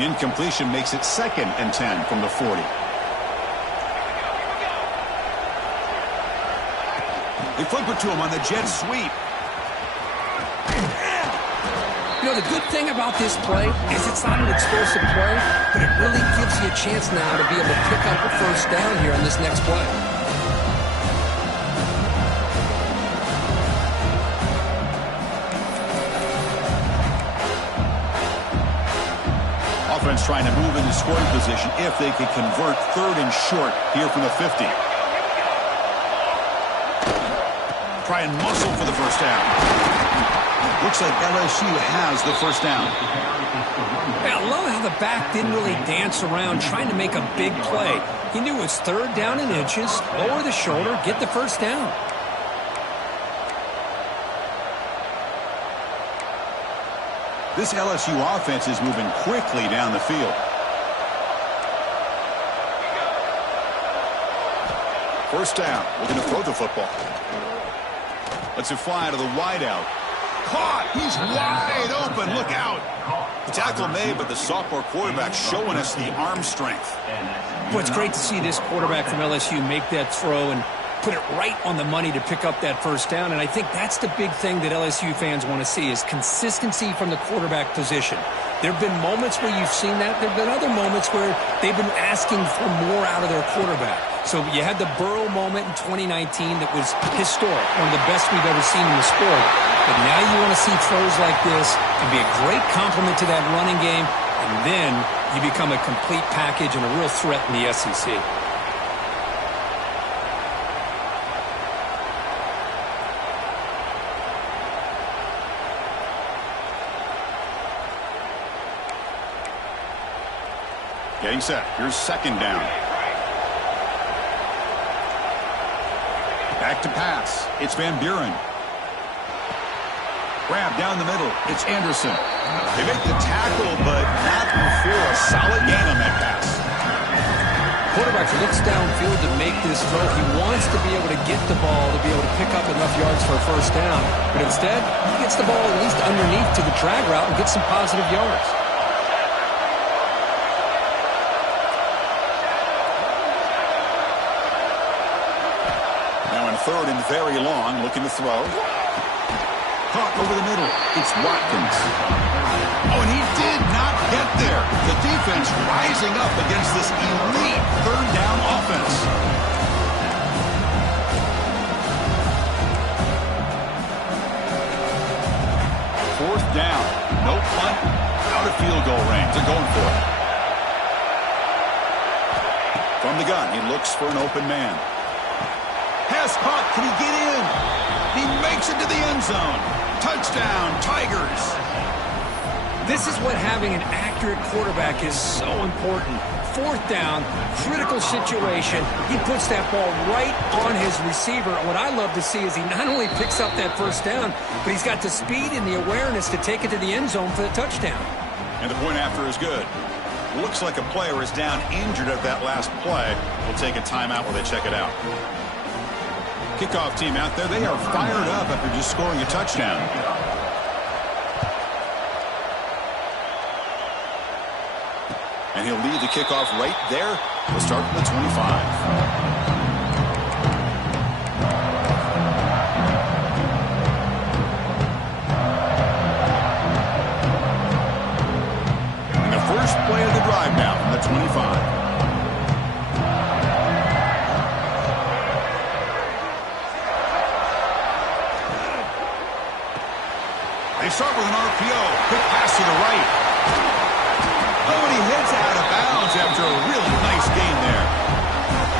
Incompletion makes it 2nd and 10 from the 40. They flip it to him on the jet sweep. You know, the good thing about this play is it's not an explosive play, but it really gives you a chance now to be able to pick up a first down here on this next play. Offense trying to move into scoring position if they could convert 3rd and short here from the 50. Try and muscle for the first down. Looks like LSU has the first down. Yeah, I love how the back didn't really dance around trying to make a big play. He knew it was 3rd down in inches, lower the shoulder, get the first down. This LSU offense is moving quickly down the field. First down. Looking to throw the football. Lets it fly to the wideout. Caught! He's wide open. Look out. The tackle made, but the sophomore quarterback showing us the arm strength. Well, it's great to see this quarterback from LSU make that throw and put it right on the money to pick up that first down. And I think that's the big thing that LSU fans want to see is consistency from the quarterback position. There have been moments where you've seen that. There have been other moments where they've been asking for more out of their quarterback. So you had the Burrow moment in 2019 that was historic, one of the best we've ever seen in the sport. But now you want to see throws like this and be a great complement to that running game, and then you become a complete package and a real threat in the SEC. Getting set. Here's 2nd down. Back to pass. It's Van Buren. Grab down the middle. It's Anderson. They make the tackle, but not before a solid gain on that pass. Quarterback looks downfield to make this throw. He wants to be able to get the ball to be able to pick up enough yards for a first down. But instead, he gets the ball at least underneath to the drag route and gets some positive yards. Now in 3rd and very long, looking to throw. Caught over the middle. It's Watkins. Oh, and he did not get there. The defense rising up against this elite 3rd down offense. Fourth down. No punt. Out of field goal range. They're going for it. From the gun, he looks for an open man. Pass caught. Can he get in? He makes it to the end zone. Touchdown, Tigers. This is what having an accurate quarterback is so important. 4th down, critical situation. He puts that ball right on his receiver. What I love to see is he not only picks up that first down, but he's got the speed and the awareness to take it to the end zone for the touchdown. And the point after is good. Looks like a player is down injured at that last play. We'll take a timeout while they check it out. Kickoff team out there, they are fired up after just scoring a touchdown. And he'll lead the kickoff right there. We'll start from the 25. And the first play of the drive now from the 25. They start with an RPO. Quick pass to the right. Oh, and he heads out of bounds after a really nice gain there.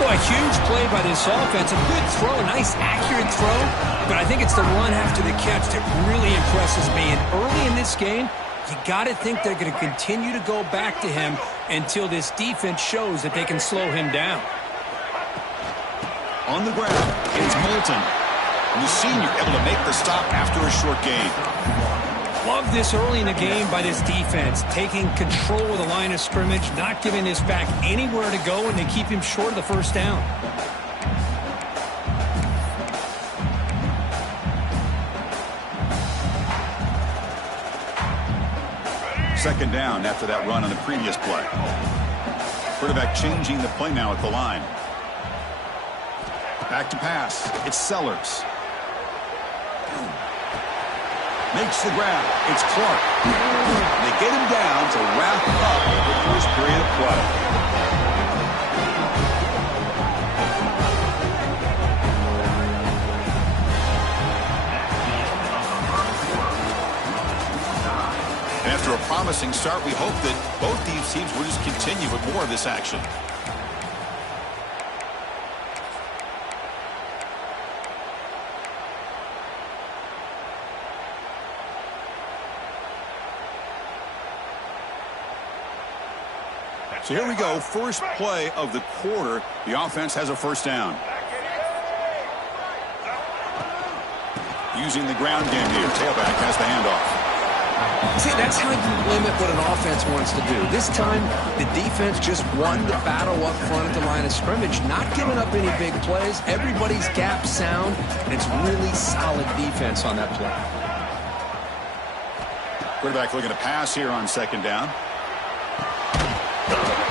Boy, a huge play by this offense. A good throw, a nice accurate throw. But I think it's the run after the catch that really impresses me. And early in this game, you got to think they're going to continue to go back to him until this defense shows that they can slow him down. On the ground, it's Moulton. And the senior able to make the stop after a short gain. Love this early in the game by this defense, taking control of the line of scrimmage, not giving this back anywhere to go, and they keep him short of the first down. Second down after that run on the previous play. Quarterback changing the play now at the line. Back to pass. It's Sellers. Makes the grab. It's Clark. They get him down to wrap up the first period of play. And after a promising start, we hope that both these teams will just continue with more of this action. So here we go, first play of the quarter. The offense has a first down. Using the ground game here. Tailback has the handoff. See, that's how you limit what an offense wants to do. This time, the defense just won the battle up front at the line of scrimmage, not giving up any big plays. Everybody's gap sound, and it's really solid defense on that play. Quarterback looking to pass here on second down.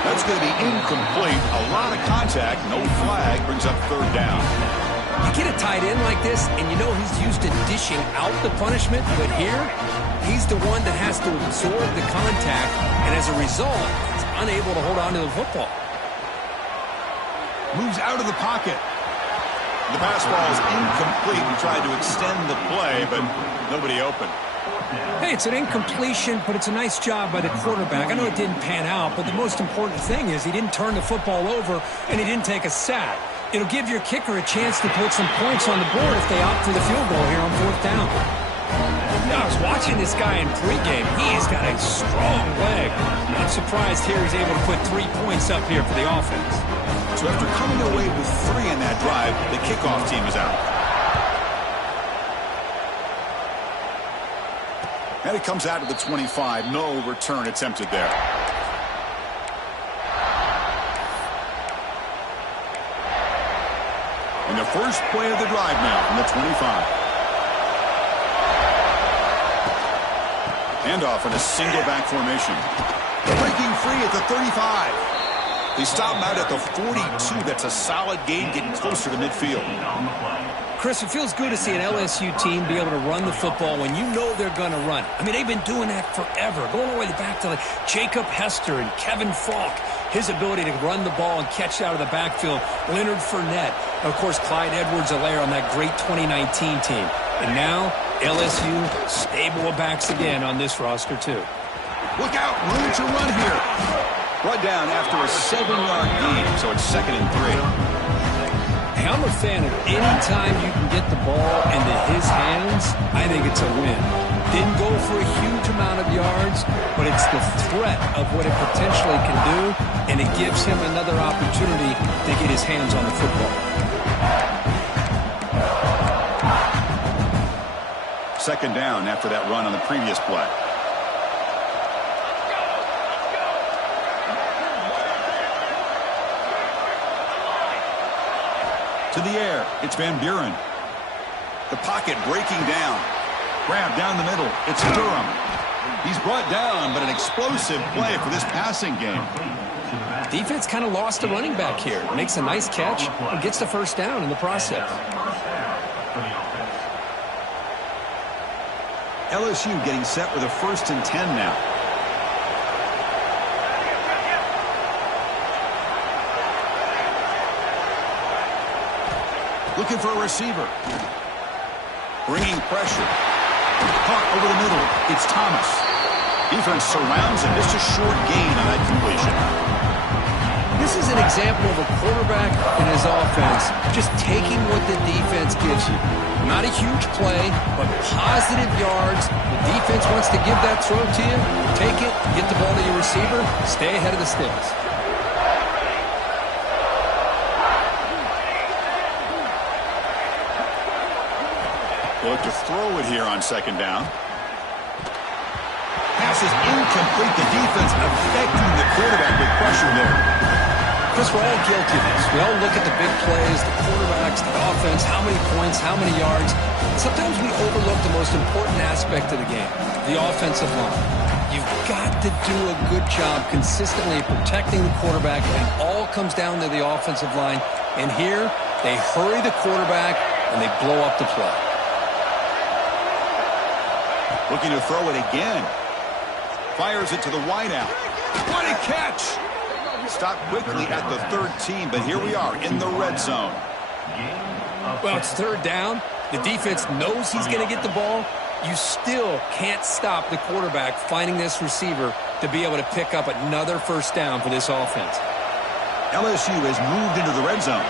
That's going to be incomplete. A lot of contact. No flag. Brings up third down. You get a tight end like this, and you know he's used to dishing out the punishment, but here, he's the one that has to absorb the contact, and as a result, he's unable to hold on to the football. Moves out of the pocket. The pass ball is incomplete. He tried to extend the play, but nobody open. Hey, it's an incompletion, but it's a nice job by the quarterback. I know it didn't pan out, but the most important thing is he didn't turn the football over and he didn't take a sack. It'll give your kicker a chance to put some points on the board if they opt for the field goal here on fourth down. Now, I was watching this guy in pregame. He's got a strong leg. I'm surprised here he's able to put 3 points up here for the offense. So after coming away with 3 in that drive, the kickoff team is out. And it comes out of the 25. No return attempted there. And the first play of the drive now from the 25. Handoff in a single back formation. Breaking free at the 35. They stop him out at the 42. That's a solid gain, getting closer to midfield. Chris, it feels good to see an LSU team be able to run the football when you know they're going to run. I mean, they've been doing that forever, going all the way back to like Jacob Hester and Kevin Falk. His ability to run the ball and catch out of the backfield. Leonard Fournette. And of course, Clyde Edwards-Helaire on that great 2019 team. And now, LSU stable of backs again on this roster, too. Look out, room to run here. Brought down after a 7-yard gain, so it's 2nd and 3. I'm a fan of any time you can get the ball into his hands, I think it's a win. Didn't go for a huge amount of yards, but it's the threat of what it potentially can do, and it gives him another opportunity to get his hands on the football. Second down after that run on the previous play. To the air, it's Van Buren. The pocket breaking down. Grab down the middle, it's Durham. He's brought down, but an explosive play for this passing game. Defense kind of lost a running back here. Makes a nice catch and gets the first down in the process. LSU getting set with a 1st and 10 now. Looking for a receiver. Bringing pressure. Caught over the middle. It's Thomas. Defense surrounds him. Just a short gain on that completion. This is an example of a quarterback and his offense just taking what the defense gives you. Not a huge play, but positive yards. The defense wants to give that throw to you. Take it, get the ball to your receiver, stay ahead of the sticks. They'll look to throw it here on second down. Pass is incomplete. The defense affecting the quarterback with pressure there. Chris, we're all guilty of this. We all look at the big plays, the quarterbacks, the offense, how many points, how many yards. Sometimes we overlook the most important aspect of the game, the offensive line. You've got to do a good job consistently protecting the quarterback, and it all comes down to the offensive line. And here, they hurry the quarterback, and they blow up the play. Looking to throw it again. Fires it to the wideout. What a catch! Stopped quickly at the 13, but here we are in the red zone. Well, it's third down. The defense knows he's going to get the ball. You still can't stop the quarterback finding this receiver to be able to pick up another first down for this offense. LSU has moved into the red zone.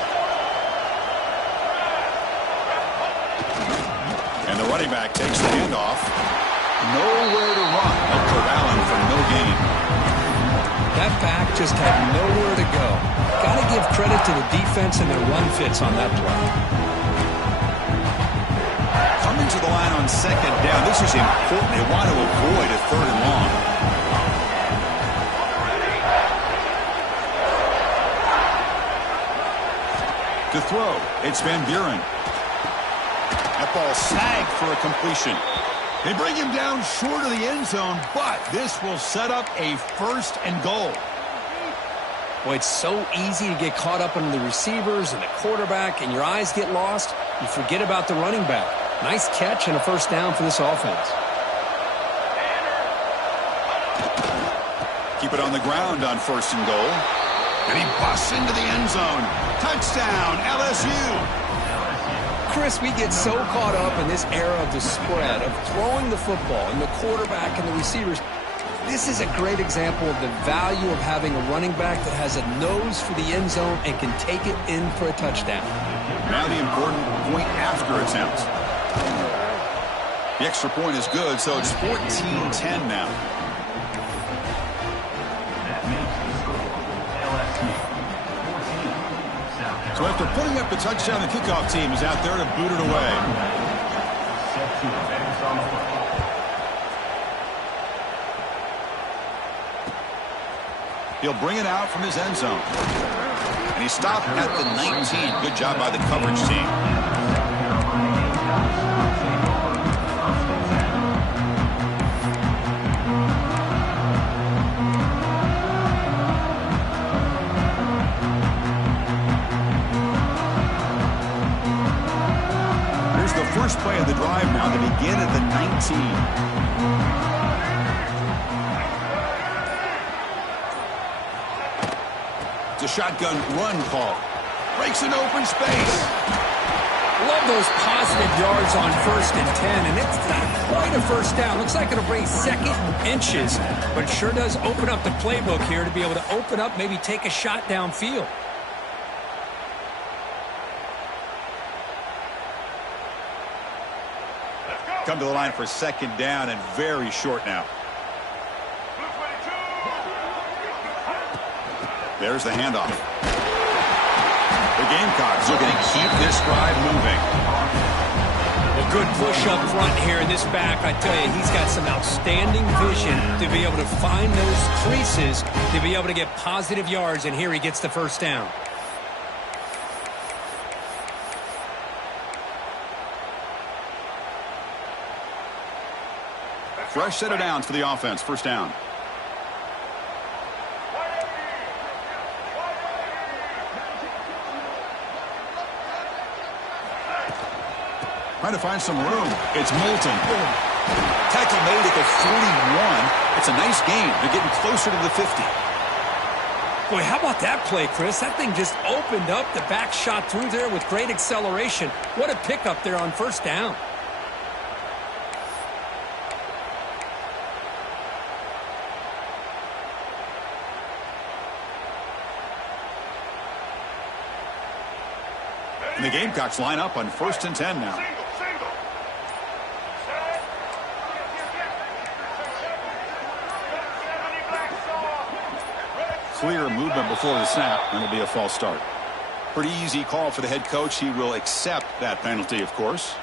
And the running back takes the handoff. Nowhere to run. They'll corral him for no gain. That back just had nowhere to go. Got to give credit to the defense and their run fits on that play. Coming to the line on second down. This is important. They want to avoid a third and long. To throw, it's Van Buren. That ball sagged for a completion. They bring him down short of the end zone, but this will set up a first and goal. Boy, it's so easy to get caught up in the receivers and the quarterback, and your eyes get lost. You forget about the running back. Nice catch and a first down for this offense. Keep it on the ground on first and goal. And he busts into the end zone. Touchdown, LSU. Chris, we get so caught up in this era of the spread, of throwing the football and the quarterback and the receivers. This is a great example of the value of having a running back that has a nose for the end zone and can take it in for a touchdown. Now the important point after attempt. The extra point is good, so it's 14-10 now. So after putting up the touchdown, the kickoff team is out there to boot it away. He'll bring it out from his end zone. And he stopped at the 19. Good job by the coverage team. Here's the first play of the drive now to begin at the 19. It's a shotgun run call. Breaks an open space. Love those positive yards on 1st and 10, and it's not quite a first down. Looks like it'll bring second inches, but it sure does open up the playbook here to be able to open up, maybe take a shot downfield. Come to the line for second down and very short now. There's the handoff. The Gamecocks looking to keep this drive moving. A good push up front here in this back. I tell you, he's got some outstanding vision to be able to find those creases, to be able to get positive yards, and here he gets the first down. Fresh set of downs for the offense. First down. Trying to find some room. It's Moulton. Tackle made at the 41. It's a nice gain. They're getting closer to the 50. Boy, how about that play, Chris? That thing just opened up. The back shot through there with great acceleration. What a pickup there on first down. And the Gamecocks line up on 1st and 10 now. Clear movement before the snap, and it'll be a false start. Pretty easy call for the head coach. He will accept that penalty, of course.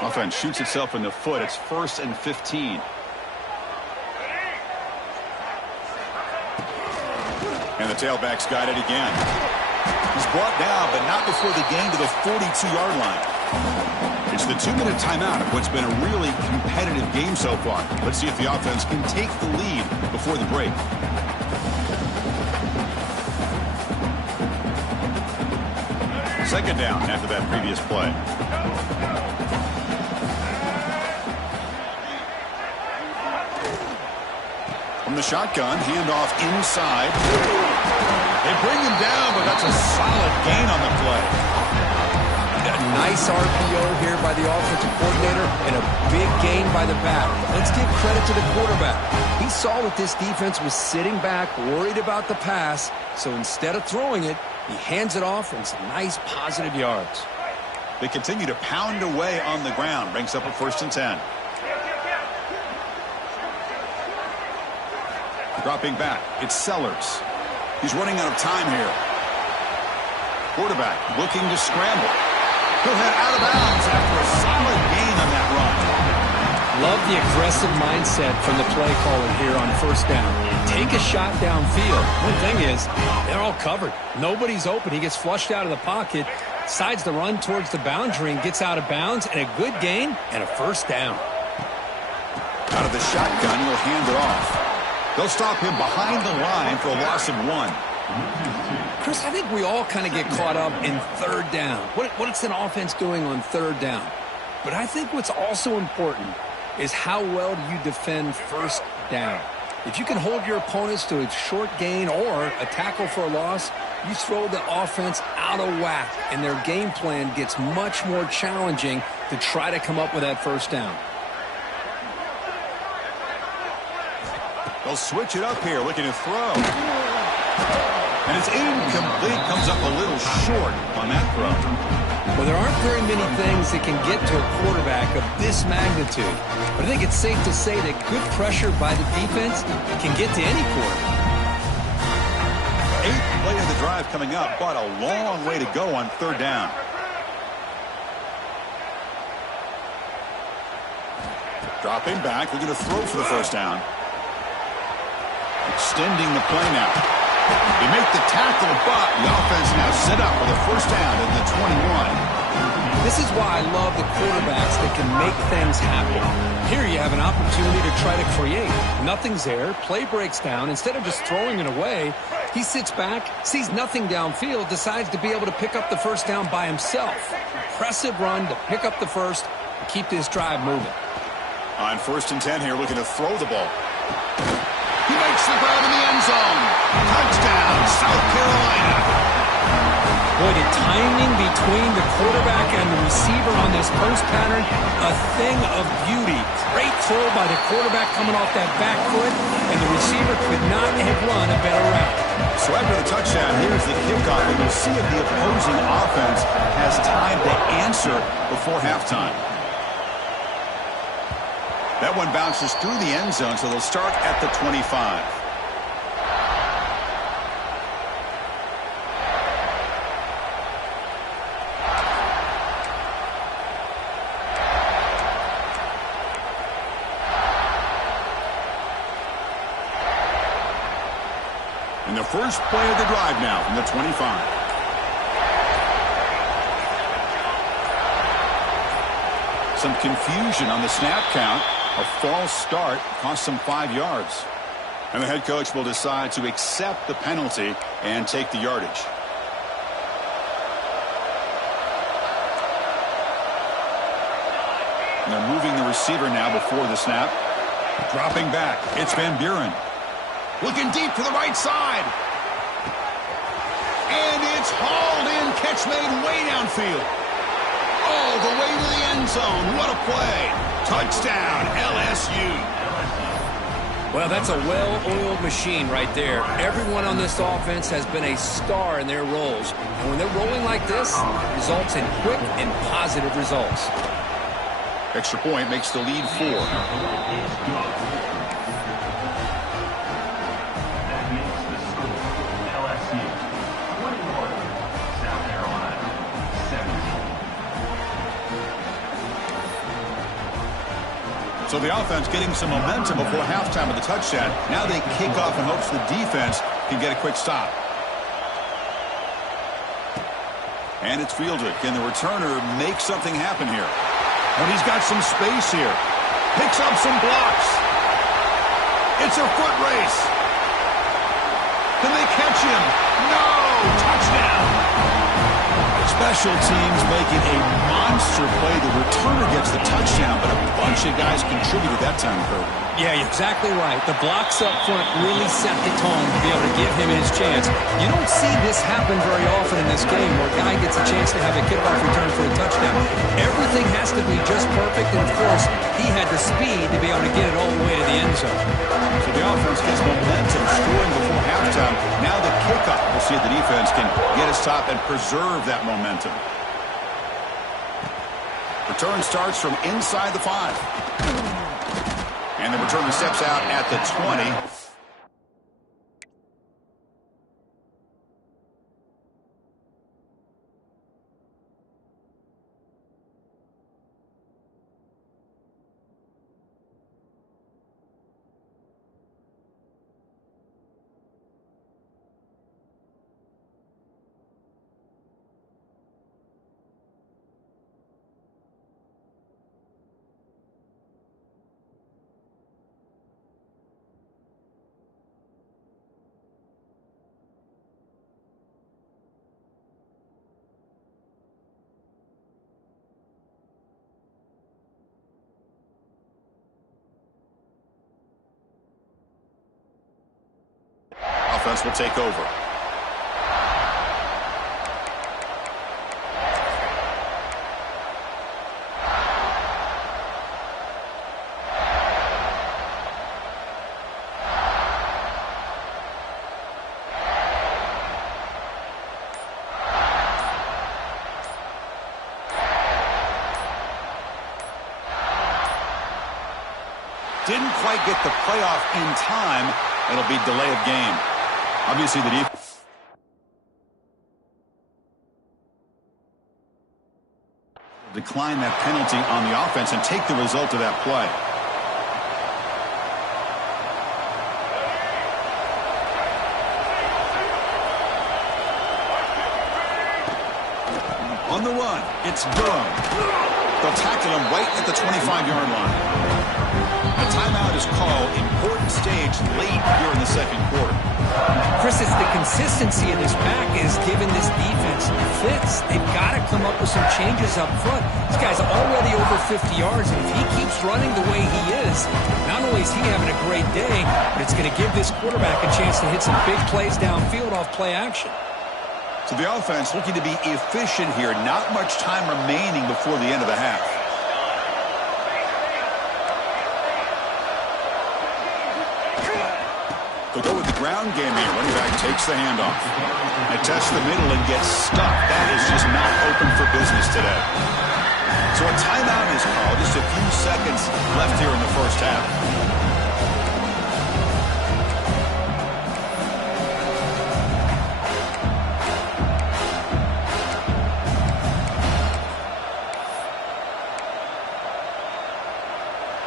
Offense shoots itself in the foot. It's 1st and 15. And the tailback's got it again. He's brought down, but not before the gain to the 42-yard line. It's the 2-minute timeout of what's been a really competitive game so far. Let's see if the offense can take the lead before the break. Second down after that previous play. From the shotgun, handoff inside. They bring him down, but that's a solid gain on the play. A nice RPO here by the offensive coordinator and a big gain by the back. Let's give credit to the quarterback. He saw that this defense was sitting back, worried about the pass, so instead of throwing it, he hands it off and some nice positive yards. They continue to pound away on the ground. Brings up a 1st and 10. Dropping back, it's Sellers. He's running out of time here. Quarterback looking to scramble. He'll head out of bounds after a solid gain on that run. Love the aggressive mindset from the play caller here on 1st down. Take a shot downfield. One thing is, they're all covered. Nobody's open. He gets flushed out of the pocket, decides to run towards the boundary and gets out of bounds, and a good gain and a 1st down. Out of the shotgun, he'll hand it off. They'll stop him behind the line for a loss of 1. Chris, I think we all kind of get caught up in 3rd down. What's an offense doing on 3rd down? But I think what's also important is how well do you defend 1st down. If you can hold your opponents to a short gain or a tackle for a loss, you throw the offense out of whack, and their game plan gets much more challenging to try to come up with that 1st down. They'll switch it up here, looking to throw. And it's incomplete, comes up a little short on that throw. Well, there aren't very many things that can get to a quarterback of this magnitude. But I think it's safe to say that good pressure by the defense can get to any quarterback. 8th play of the drive coming up, but a long way to go on 3rd down. Dropping back, looking to throw for the 1st down. Extending the play now. They make the tackle, but the offense now set up with a 1st down at the 21. This is why I love the quarterbacks that can make things happen. Here you have an opportunity to try to create. Nothing's there. Play breaks down. Instead of just throwing it away, he sits back, sees nothing downfield, decides to be able to pick up the 1st down by himself. Impressive run to pick up the 1st and keep this drive moving. On 1st and 10 here, looking to throw the ball. He makes the grab in the end zone. Touchdown, South Carolina. Boy, the timing between the quarterback and the receiver on this post pattern, a thing of beauty. Great throw by the quarterback coming off that back foot, and the receiver could not have run a better route. So after the touchdown, here's the kickoff, and we'll see if the opposing offense has time to answer before halftime. That one bounces through the end zone, so they'll start at the 25. And the first play of the drive now from the 25. Some confusion on the snap count. A false start cost them 5 yards. And the head coach will decide to accept the penalty and take the yardage. And they're moving the receiver now before the snap. Dropping back, it's Van Buren. Looking deep to the right side. And it's hauled in, catch made way downfield. All the way to the end zone. What a play. Touchdown, LSU. Well, that's a well-oiled machine right there. Everyone on this offense has been a star in their roles. And when they're rolling like this, it results in quick and positive results. Extra point makes the lead 4. So the offense getting some momentum before halftime with the touchdown. Now they kick off in hopes the defense can get a quick stop. And it's fielded. Can the returner make something happen here? And he's got some space here. Picks up some blocks. It's a foot race. Can they catch him? No! Touchdown! Special teams making a monster play. The returner gets the touchdown, but a bunch of guys contributed that time, Kurt. Yeah, you're exactly right. The blocks up front really set the tone to be able to give him his chance. You don't see this happen very often in this game where a guy gets a chance to have a kickoff return for a touchdown. Everything has to be just perfect, and of course, he had the speed to be able to get it all the way to the end zone. So the offense gets momentum, scoring before halftime. Now the kickoff. We'll see if the defense can get a stop and preserve that momentum. Return starts from inside the 5. And the returner steps out at the 20. Offense will take over. Didn't quite get the playoff in time. It'll be delay of game. Obviously, the defense decline that penalty on the offense and take the result of that play. On the run, it's Durham. They'll tackle him right at the 25-yard line. A timeout is called. Important stage late here in the second quarter. Chris, it's the consistency of this pack is giving this defense fits. They've got to come up with some changes up front. This guy's already over 50 yards, and if he keeps running the way he is, not only is he having a great day, but it's going to give this quarterback a chance to hit some big plays downfield off play action. So the offense looking to be efficient here. Not much time remaining before the end of the half. They'll go with the ground game here. Running back takes the handoff. They test the middle and gets stuffed. That is just not open for business today. So a timeout is called. Just a few seconds left here in the first half.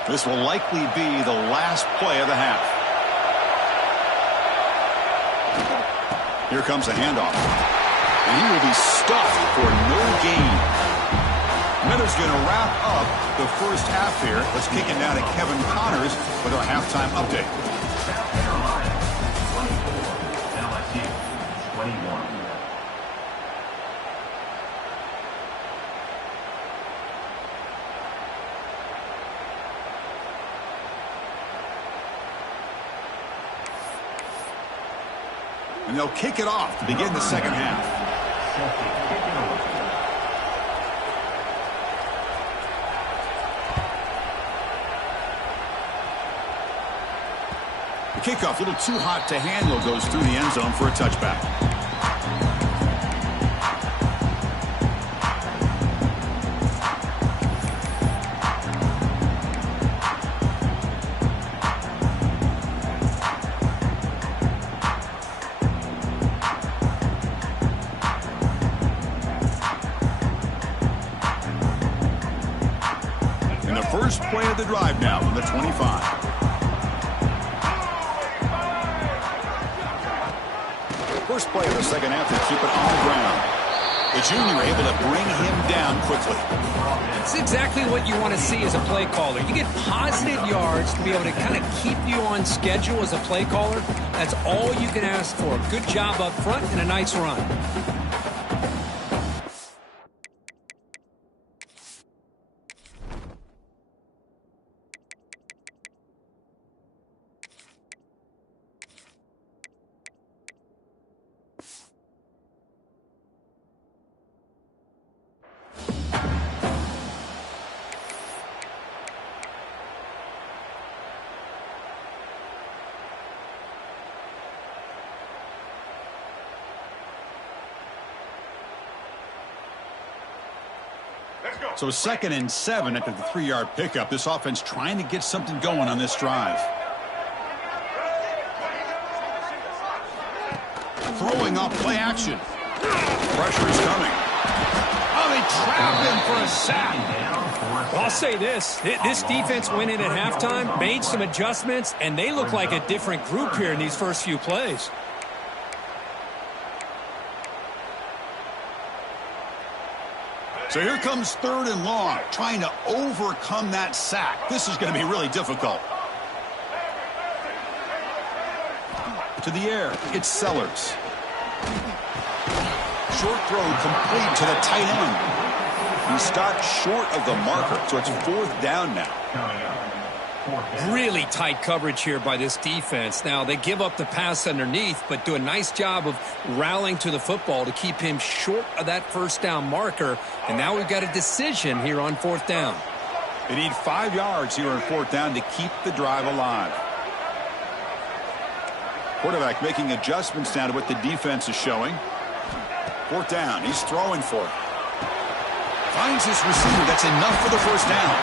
This will likely be the last play of the half. Here comes the handoff. And he will be stuffed for no gain. Miller's going to wrap up the first half here. Let's kick it down to Kevin Connors with our halftime update. LSU 21. And they'll kick it off to begin the second half. The kickoff, a little too hot to handle, goes through the end zone for a touchback. First play of the drive now from the 25. First play of the second half to keep it on the ground. The junior able to bring him down quickly. It's exactly what you want to see as a play caller. You get positive yards to be able to kind of keep you on schedule as a play caller. That's all you can ask for. Good job up front and a nice run. So 2nd and 7 after the 3-yard pickup. This offense trying to get something going on this drive. Throwing off play action. Pressure is coming. Oh, they trap him for a sack. Well, I'll say this. This defense went in at halftime, made some adjustments, and they look like a different group here in these first few plays. So here comes 3rd and long, trying to overcome that sack. This is going to be really difficult. To the air, it's Sellers. Short throw complete to the tight end. He stopped short of the marker, so it's 4th down now. Really tight coverage here by this defense. Now, they give up the pass underneath, but do a nice job of rallying to the football to keep him short of that 1st down marker. And now we've got a decision here on 4th down. They need 5 yards here on 4th down to keep the drive alive. Quarterback making adjustments down to what the defense is showing. 4th down. He's throwing for it. Finds his receiver. That's enough for the 1st down.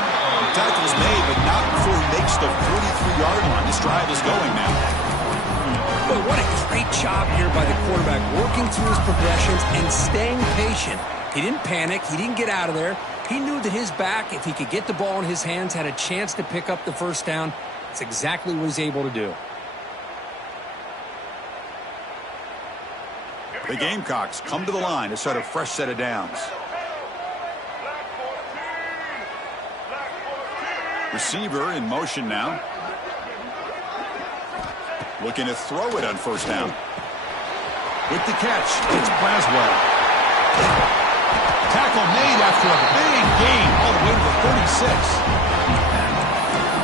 The tackle's made, but not before he makes the 43-yard line. This drive is going now. Boy, what a great job here by the quarterback, working through his progressions and staying patient. He didn't panic. He didn't get out of there. He knew that his back, if he could get the ball in his hands, had a chance to pick up the 1st down. That's exactly what he's able to do. The Gamecocks come to the line to set a fresh set of downs. Receiver in motion now. Looking to throw it on 1st down. With the catch, it's Braswell. Tackle made after a big gain all the way to the 36.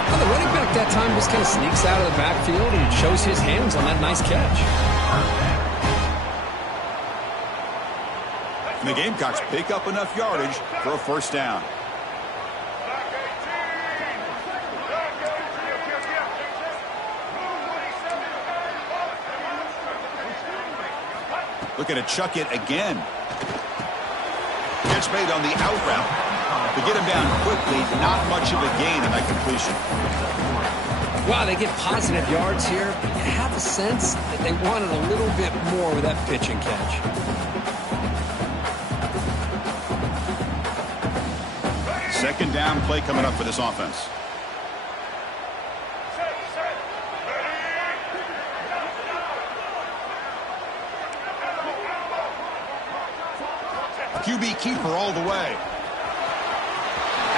Well, the running back that time just kind of sneaks out of the backfield and shows his hands on that nice catch. And the Gamecocks pick up enough yardage for a 1st down. Looking to chuck it again. Catch made on the out route. To get him down quickly, not much of a gain on that completion. Wow, they get positive yards here, but you have a sense that they wanted a little bit more with that pitch and catch. Second down play coming up for this offense. QB keeper all the way.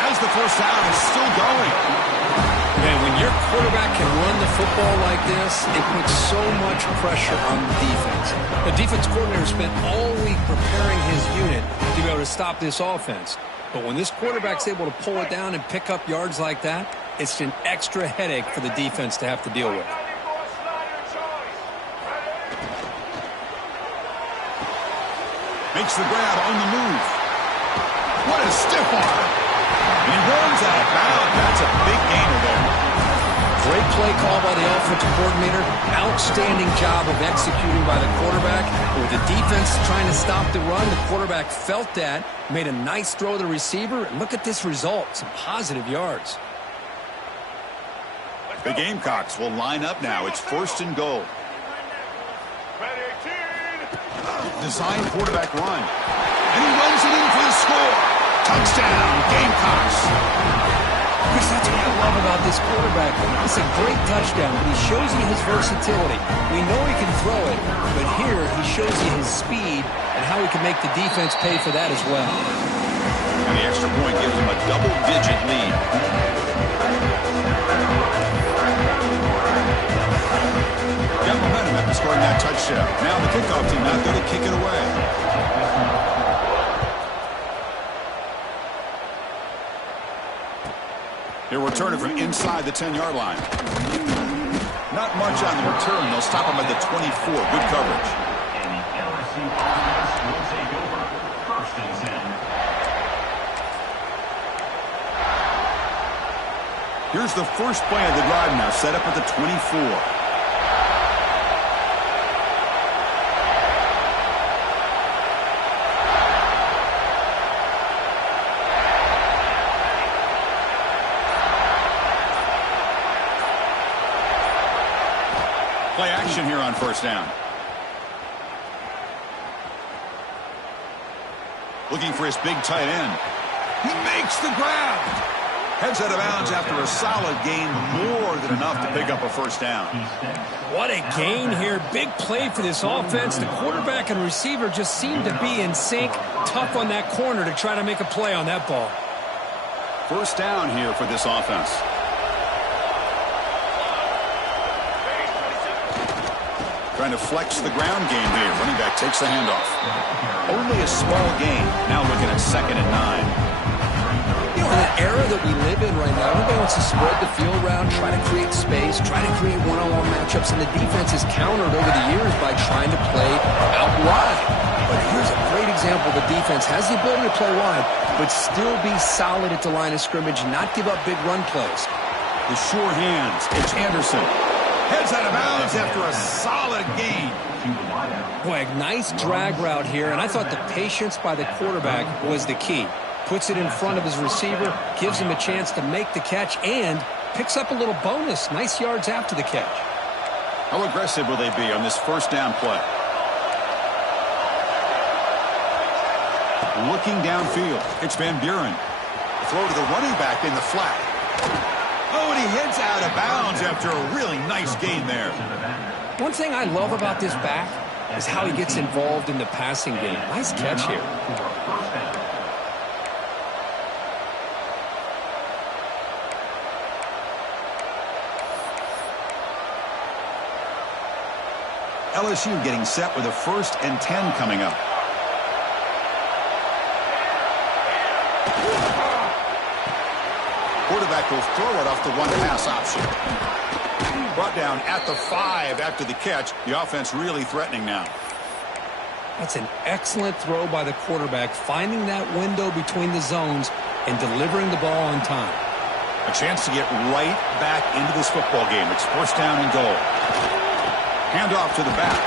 As the 1st down is still going. Man, when your quarterback can run the football like this, it puts so much pressure on the defense. The defense coordinator spent all week preparing his unit to be able to stop this offense. But when this quarterback's able to pull it down and pick up yards like that, it's an extra headache for the defense to have to deal with. Makes the grab on the move. What a stiff arm. And he runs out of bounds. That's a big gainer there. Great play call by the offensive coordinator. Outstanding job of executing by the quarterback. With the defense trying to stop the run, the quarterback felt that, made a nice throw to the receiver, and look at this result. Some positive yards. The Gamecocks will line up now. It's 1st and goal. Design quarterback run. And he runs it in for the score. Touchdown, Gamecocks. Chris, that's what I love about about this quarterback, it's a great touchdown, but he shows you his versatility. We know he can throw it, but here he shows you his speed and how he can make the defense pay for that as well. And the extra point gives him a double-digit lead. Got momentum after scoring that touchdown. Now the kickoff team out there to kick it away. He'll return it from inside the 10-yard line. Not much on the return. They'll stop him at the 24. Good coverage. And the LSU offense will take over. First and 10. Here's the first play of the drive now, set up at the 24. Play action here on first down. Looking for his big tight end. He makes the grab. Heads out of bounds after a solid gain, more than enough to pick up a first down. What a gain here. Big play for this offense. The quarterback and receiver just seem to be in sync. Tough on that corner to try to make a play on that ball. First down here for this offense. Trying to flex the ground game here. Running back takes the handoff. Only a small gain. Now looking at 2nd and 9. You know, in the era that we live in right now, everybody wants to spread the field around, try to create space, try to create one-on-one matchups, and the defense is countered over the years by trying to play out wide. But here's a great example. The defense has the ability to play wide, but still be solid at the line of scrimmage, not give up big run plays. The sure hands. It's Anderson. Heads out of bounds after a solid gain. Boy, a nice drag route here, and I thought the patience by the quarterback was the key. Puts it in front of his receiver, gives him a chance to make the catch, and picks up a little bonus. Nice yards after the catch. How aggressive will they be on this first down play? Looking downfield. It's Van Buren. Throw to the running back in the flat. Oh, and he heads out of bounds after a really nice gain there. One thing I love about this back is how he gets involved in the passing game. Nice catch here. LSU getting set with a 1st and 10 coming up. Quarterback will throw it off the one-pass option. Brought down at the 5 after the catch. The offense really threatening now. That's an excellent throw by the quarterback, finding that window between the zones and delivering the ball on time. A chance to get right back into this football game. It's first down and goal. Handoff to the back.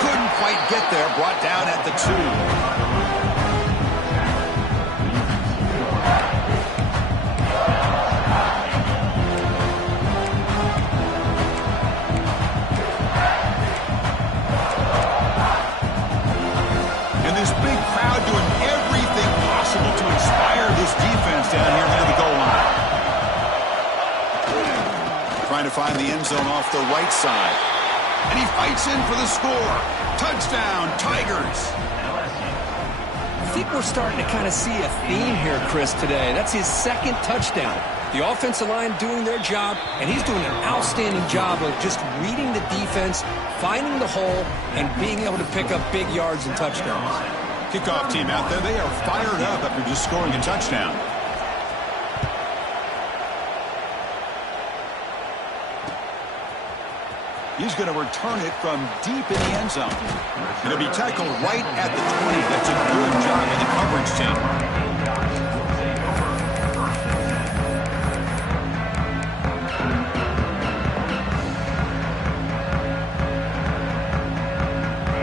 Couldn't quite get there. Brought down at the 2. This big crowd doing everything possible to inspire this defense down here near the goal line. Trying to find the end zone off the right side. And he fights in for the score. Touchdown, Tigers. I think we're starting to kind of see a theme here, Chris, today. That's his 2nd touchdown. The offensive line doing their job, and he's doing an outstanding job of just reading the defense, finding the hole, and being able to pick up big yards and touchdowns. Kickoff team out there. They are fired up after just scoring a touchdown. He's going to return it from deep in the end zone. Going to be tackled right at the 20. That's a good job of the coverage team.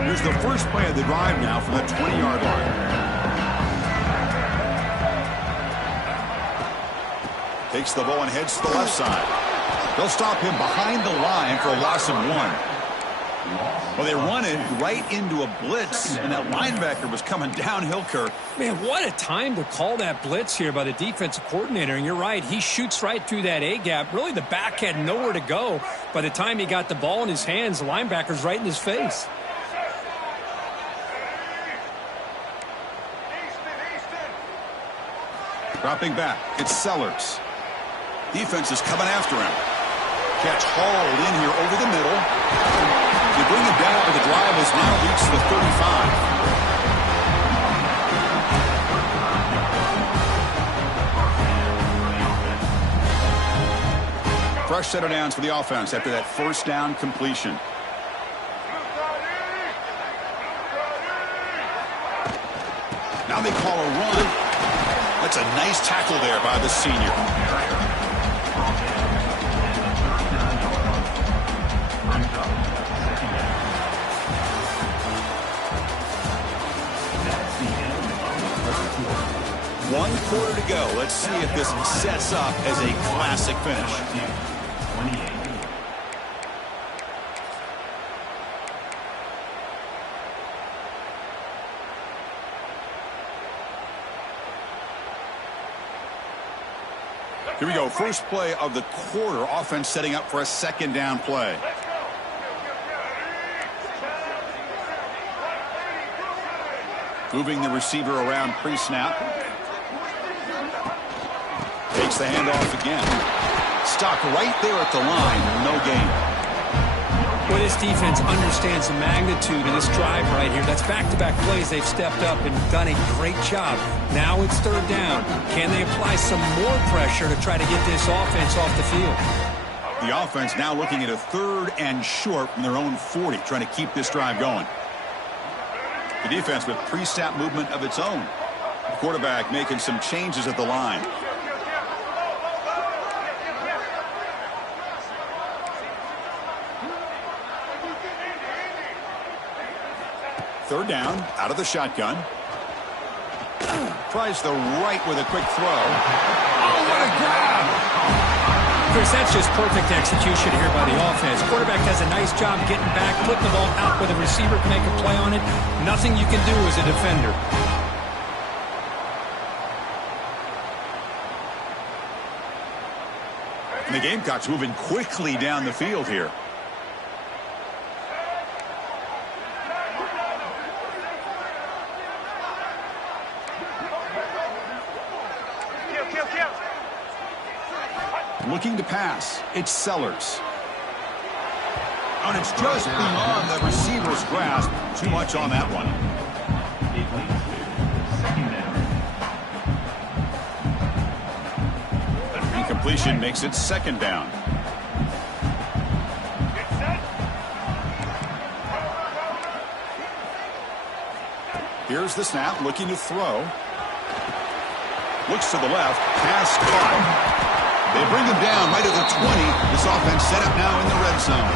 Here's the first play of the drive now from the 20-yard line. Takes the ball and heads to the left side. They'll stop him behind the line for a loss of 1. Well, they run it right into a blitz, and that linebacker was coming downhill, Kirk. Man, what a time to call that blitz here by the defensive coordinator. And you're right, he shoots right through that A-gap. Really, the back had nowhere to go. By the time he got the ball in his hands, the linebacker's right in his face. Dropping back, it's Sellers. Defense is coming after him. Catch hauled in here over the middle. They bring him down, but the drive has now reached the 35. Fresh set of downs for the offense after that first down completion. Now they call a run. That's a nice tackle there by the senior. One quarter to go. Let's see if this sets up as a classic finish. Here we go. First play of the quarter. Offense setting up for a second down play. Moving the receiver around pre-snap. Takes the handoff again. Stuck right there at the line. No gain. Well, this defense understands the magnitude of this drive right here. That's back-to-back plays. They've stepped up and done a great job. Now it's third down. Can they apply some more pressure to try to get this offense off the field? The offense now looking at a 3rd and short from their own 40, trying to keep this drive going. The defense with pre-snap movement of its own. The quarterback making some changes at the line. Third down, out of the shotgun. Tries the right with a quick throw. Oh, what a grab! Chris, that's just perfect execution here by the offense. Quarterback does a nice job getting back, putting the ball out where the receiver can make a play on it. Nothing you can do as a defender. And the Gamecocks moving quickly down the field here. Looking to pass. It's Sellers. And it's just beyond the receiver's grasp. Too much on that one. An incompletion makes it second down. Here's the snap, looking to throw. Looks to the left. Pass caught. They bring him down right at the 20. This offense set up now in the red zone.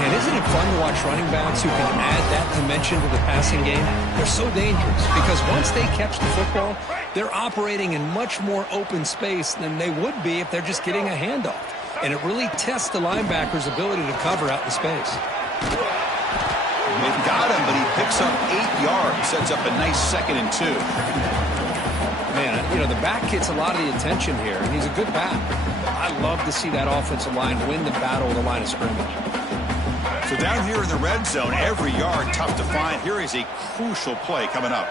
Man, isn't it fun to watch running backs who can add that dimension to the passing game? They're so dangerous because once they catch the football, they're operating in much more open space than they would be if they're just getting a handoff. And it really tests the linebacker's ability to cover out in space. They've got him, but he picks up 8 yards. Sets up a nice 2nd and 2. Man, you know, the back gets a lot of the attention here, and he's a good back. I love to see that offensive line win the battle of the line of scrimmage. So down here in the red zone, every yard tough to find. Here is a crucial play coming up.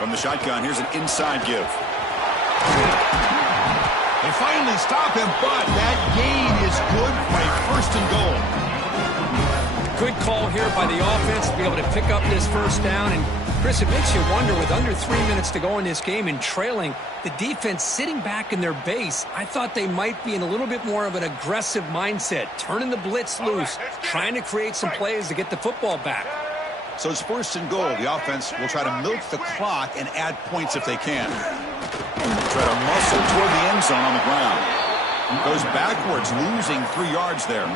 From the shotgun, here's an inside give. They finally stop him, but that gain is good by 1st and goal. Good call here by the offense to be able to pick up this first down. And, Chris, it makes you wonder, with under 3 minutes to go in this game and trailing, the defense sitting back in their base, I thought they might be in a little bit more of an aggressive mindset, turning the blitz loose, trying to create some plays to get the football back. So it's 1st and goal. The offense will try to milk the clock and add points if they can. Try to muscle toward the end zone on the ground. Goes backwards, losing 3 yards there.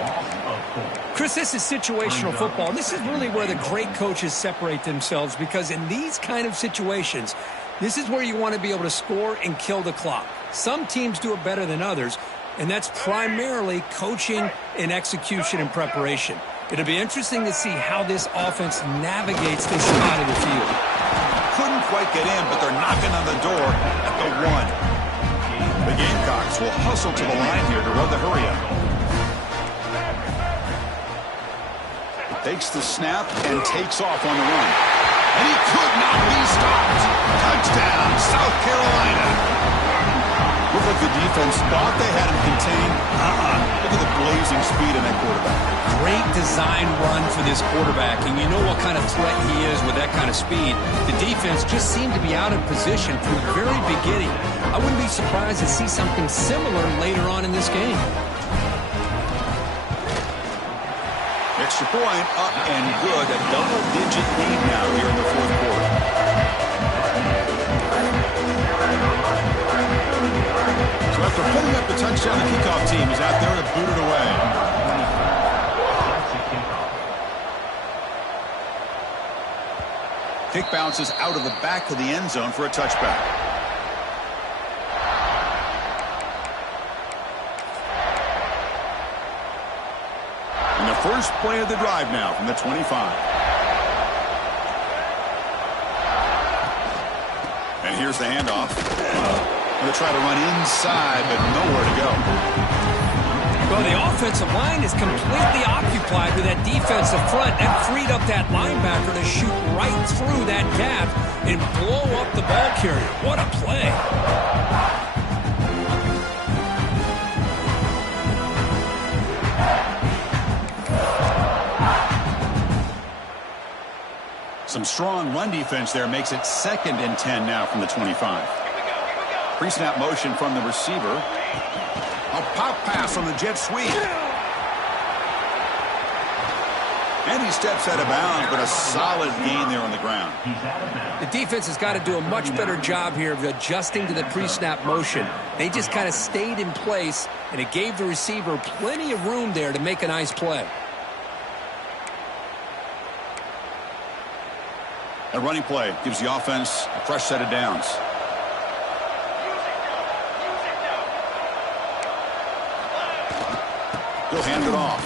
Chris, this is situational football. This is really where the great coaches separate themselves, because in these kind of situations, this is where you want to be able to score and kill the clock. Some teams do it better than others, and that's primarily coaching and execution and preparation. It'll be interesting to see how this offense navigates this spot of the field. Couldn't quite get in, but they're knocking on the door at the 1. The Gamecocks will hustle to the line here to run the hurry-up. Takes the snap and takes off on the run. And he could not be stopped. Touchdown, South Carolina. Looked like the defense thought they had him contained. Look at the blazing speed in that quarterback. Great design run for this quarterback, and you know what kind of threat he is with that kind of speed. The defense just seemed to be out of position from the very beginning. I wouldn't be surprised to see something similar later on in this game. Extra point up and good. A double-digit lead now here in the fourth quarter. So after putting up the touchdown, the kickoff team is out there to boot it away. Kick bounces out of the back of the end zone for a touchback. And the first play of the drive now from the 25. And here's the handoff. Going to try to run inside, but nowhere to go. Well, the offensive line is completely occupied with that defensive front. That freed up that linebacker to shoot right through that gap and blow up the ball carrier. What a play. Some strong run defense there makes it 2nd and 10 now from the 25. Pre-snap motion from the receiver. A pop pass on the jet sweep. And he steps out of bounds, but a solid gain there on the ground. The defense has got to do a much better job here of adjusting to the pre-snap motion. They just kind of stayed in place, and it gave the receiver plenty of room there to make a nice play. A running play gives the offense a fresh set of downs. He'll hand it off.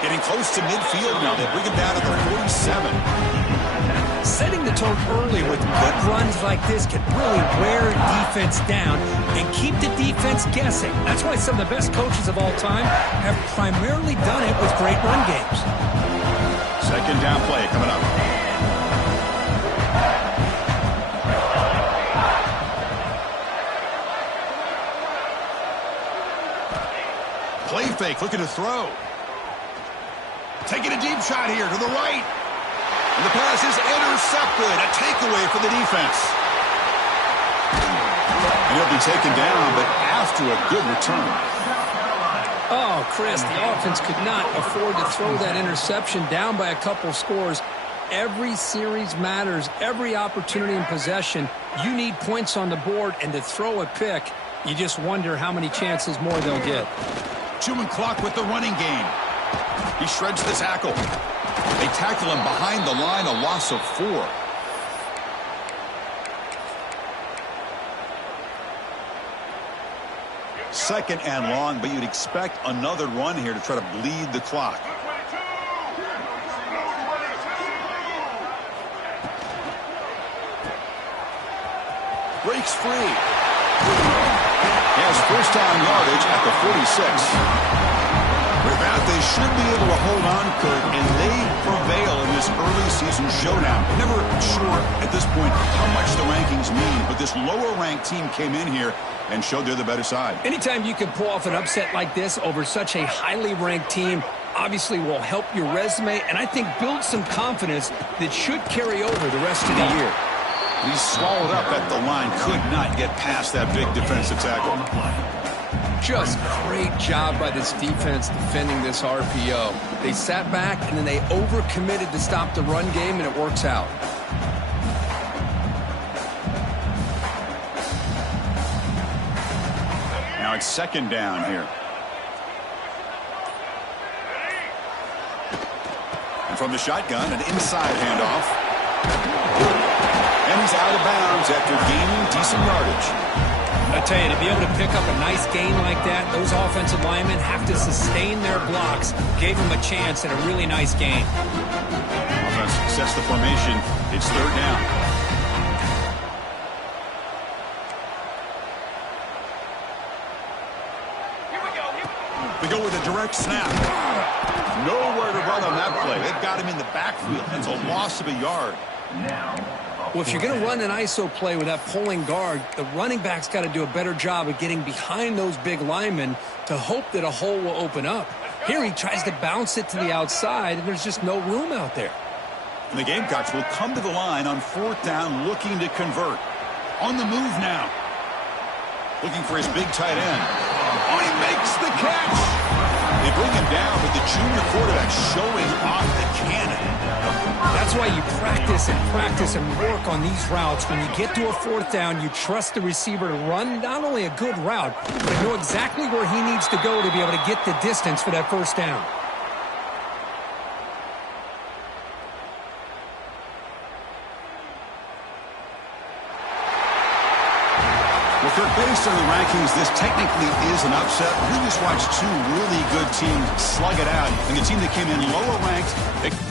Getting close to midfield now. They bring him down to the 47. Setting the tone early with good runs like this can really wear a defense down and keep the defense guessing. That's why some of the best coaches of all time have primarily done it with great run games. Second down play coming up. Play fake, looking to throw. Taking a deep shot here to the right. And the pass is intercepted. A takeaway for the defense. And he'll be taken down, but after a good return. Oh, Chris, the offense could not afford to throw that interception down by a couple scores. Every series matters. Every opportunity in possession, you need points on the board, and to throw a pick, you just wonder how many chances more they'll get. Chewing clock with the running game. He shreds the tackle. They tackle him behind the line, a loss of 4. Second and long, but you'd expect another run here to try to bleed the clock. Breaks free. He has first down yardage at the 46. With that, they should be able to hold on, Kurt, and they prevail in this early season showdown. Never sure at this point how much the rankings mean, but this lower-ranked team came in here and showed they're the better side. Anytime you can pull off an upset like this over such a highly ranked team, obviously will help your resume, and I think build some confidence that should carry over the rest of the year. He's swallowed up at the line, could not get past that big defensive tackle. Just great job by this defense defending this RPO. They sat back, and then they overcommitted to stop the run game, and it works out. Now it's second down here. And from the shotgun, an inside handoff. And he's out of bounds after gaining decent yardage. I tell you, to be able to pick up a nice gain like that, those offensive linemen have to sustain their blocks. Gave them a chance at a really nice gain. Offense sets the formation. It's third down. We go with a direct snap. Nowhere to run on that play. They've got him in the backfield. That's a loss of a yard. Well, if you're going to run an ISO play with that pulling guard, the running back's got to do a better job of getting behind those big linemen to hope that a hole will open up. Here he tries to bounce it to the outside, and there's just no room out there. And the Gamecocks will come to the line on fourth down looking to convert. On the move now. Looking for his big tight end. Oh, he makes the catch. They bring him down, but the junior quarterback showing off the cannon. That's why you practice and work on these routes. When you get to a fourth down, you trust the receiver to run not only a good route, but know exactly where he needs to go to be able to get the distance for that first down. Well, Kirk, based on the rankings, this technically is an upset. We just watched two really good teams slug it out, and the team that came in lower ranked,